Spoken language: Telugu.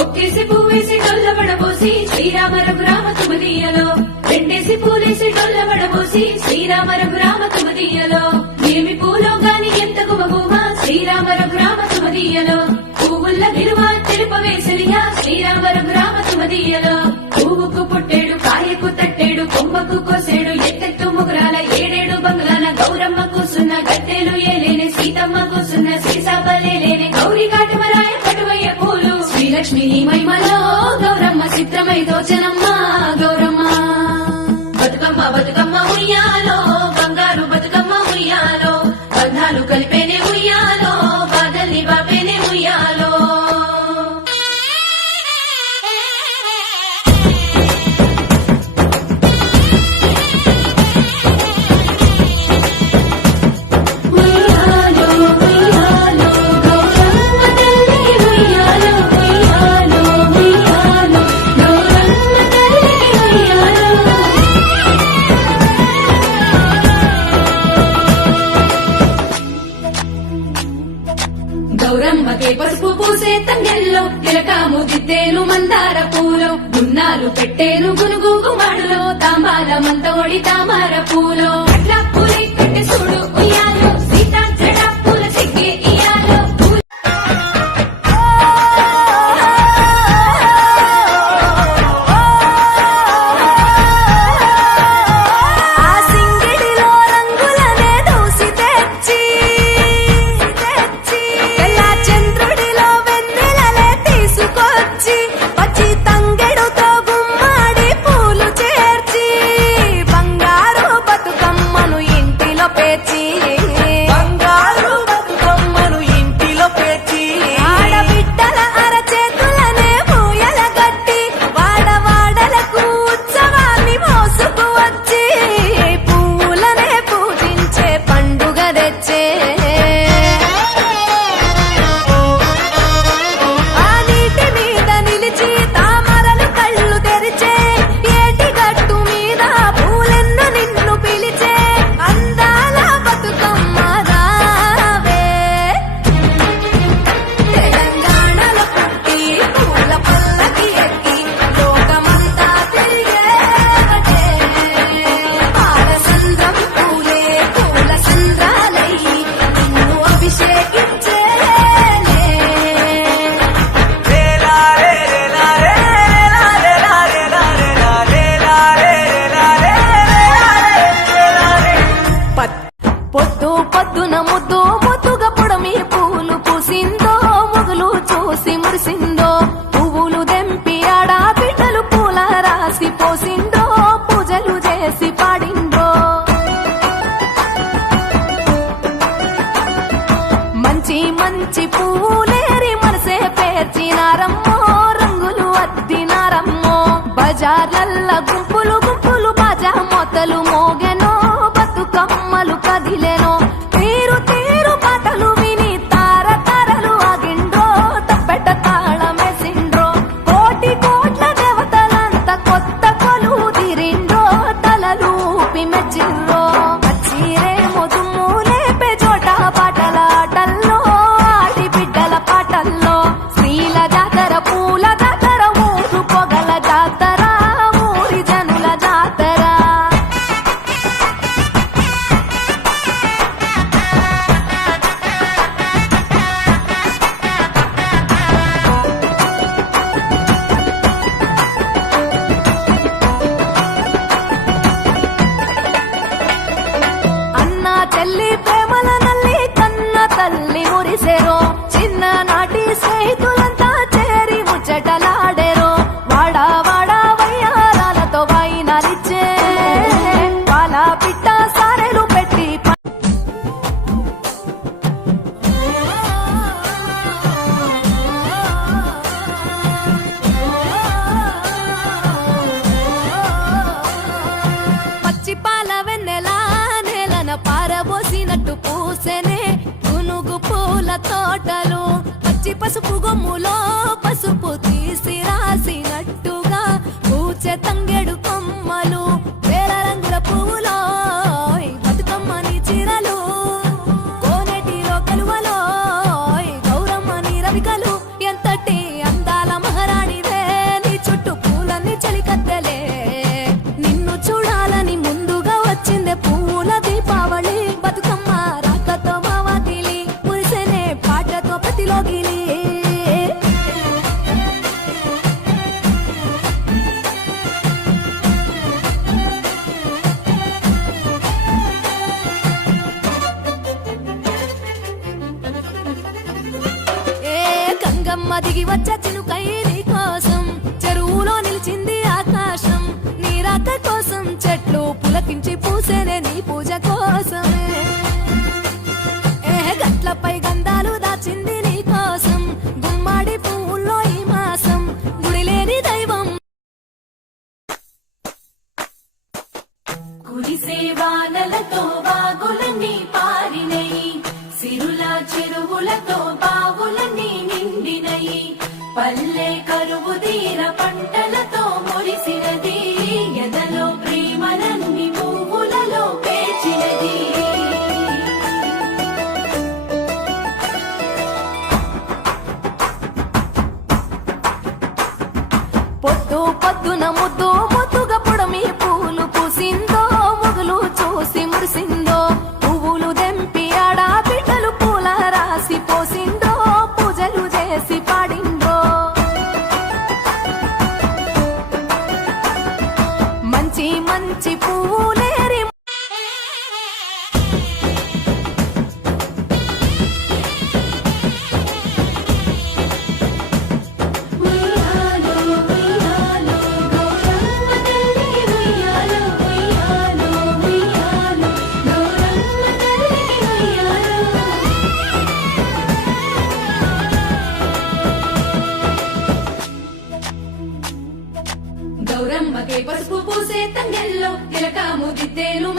ఒక్కేసి పువ్వేసి డొల్లబడబోసి శ్రీరామ రఘురామ తుమదీయలో, రెండేసి పూలేసి డొల్లబడబోసి శ్రీరామ రఘురామ తుమదీయలో, ఏమి పూలో గాని ఎంత గుమగుమ శ్రీరామ రఘురామ తుమదీయలో, పువ్వుల్ల విలువ తెలుపవేసలియా శ్రీరామ రఘురామ తుమదీయలో, పువ్వుకు పుట్టేడు కాయకు తట్టేడు కొమ్మకు కోసేడు ఎత్తెత్తు ముగురాల ఏడేడు బంగ్లాల గౌరమ్మ కూసున్న గట్టెలు ఏలేనే సీతమ్మ కూసున్న సీసాపలేలేనే గౌరీ కాటమరాయ పటువయ్య పూలు శ్రీలక్ష్మి మహిమలో గౌరమ్మ చిత్రమై దోచనమ్మ గౌరమ్మ. బతుకమ్మ బతుకమ్మ ఉయ్యాలో బంగారు బతుకమ్మ ఉయ్యాలో, బంధాలు కలిపేనే ఉయ్యాలో బాధల్ని బాపేనే ఉయ్యాలో. గౌరమ్మకే పసుపు పూసే తంగెల్లో తిలకాము దిద్దేను మందార పూలో, గున్నాలు పెట్టేను గునుగు గుమాడులో తాంబాల మంత ఒడి తామర పూలో, అట్లా పూలే కట్టె చూడు ఉయ్యాలో సీతా జడ పూల చెక్కే ఇయ్యాలో. పొద్దు పొద్దున ముద్దు ముద్దుగా పొడమి పూలు పూసిందో, మొగులు చూసి మురిసిందో, పువ్వులు దెంపి ఆడా బిడ్డలు పూల రాసి పోసిందో, పూజలు చేసి పాడిందో. మంచి మంచి పువ్వులేరి మనసే పేర్చినారమ్మో, రంగులు అద్దినారమ్మో, బజార్లల్ల గుంపులు గుంపులు బాజా మొత్తలు మోగెనో, బతుకమ్మలు కదిలేనో, తీరు తీరు పాటలు విని తార తారలు ఆగిండ్రో, తప్పెట తాళమేసిండ్రో, కోటి కోట్ల దేవతలంత కొత్త కొలు తీరిండ్రో, తలలూపి మెచ్చిండ్రో. చీరేమో దుమ్ము లేపే చోట పాటల ఆటల్లో, ఆడి బిడ్డల పాటల్లో, స్త్రీల జాతర పూల జాతర ఊరు పొగల జాతర ఊరి జనుల జాతర. అన్న చెల్లి ప్రేమల నల్లి కన్న తల్లి మురిసేరో, చిన్ననాటి స్నేహితులంతా చేరి ముచ్చటలాడేరో, వాడా వాడా వయ్యారాలతో వైనాలిచ్చే, పాల పిట్ట సారెలు పెట్టి పచ్చి పాల వెన్నెలా నేలన పారబోసినట్టు పూసెనే గునుగు పూల తోటలు, పచ్చి పసుపు గొమ్ములో పసుపు తీసి రాసినట్టుగా పూచె తంగెడు కొమ్మలు, వేల రంగుల పువ్వులో బతుకమ్మని చీరలు, కోనేటిలో కలువలో గౌరమ్మ గంగమ్మ దిగి వచ్చే చినుకై నీ కోసం చెరువులో నిలిచింది ఆకాశం నీ రాక కోసం చెట్లు పులకించి పూసేనే నీ పూజ కోసమే గట్లపై గంధాలు దాచింది నీ కోసం గుమ్మాడి పువ్వుల్లో ఈ మాసం గుడిలేని దైవం కురిసే వానలతో వాగులన్నీ పారినయి సిరుల చెరువులతో బావులన్నీ నిండినయి పల్లె కరువు తీర పంటలతో మురిసినది ఎదలో ప్రేమలన్నీ పువ్వులలో పేర్చినది పొద్దు పొద్దున ముద్దు ముద్దుగా పొడమి పూలు పూసిందో మొగులు చూసి మురిసిందో పువ్వులు దెంపి ఆడా బిడ్డలు పూల రాసి పోసిందో పూజలు చేసి పాడిందో మంచి మంచి పువ్వులేరి ఉయ్యాలో ఉయ్యాలో గౌరమ్మ తల్లి ఉయ్యాలో ఉయ్యాలో ఉయ్యాలో గౌరమ్మ తల్లి ఉయ్యాలో గౌరమ్మకే పసుపు పూసే తంగెల్లో తిలకాము దిద్దేలు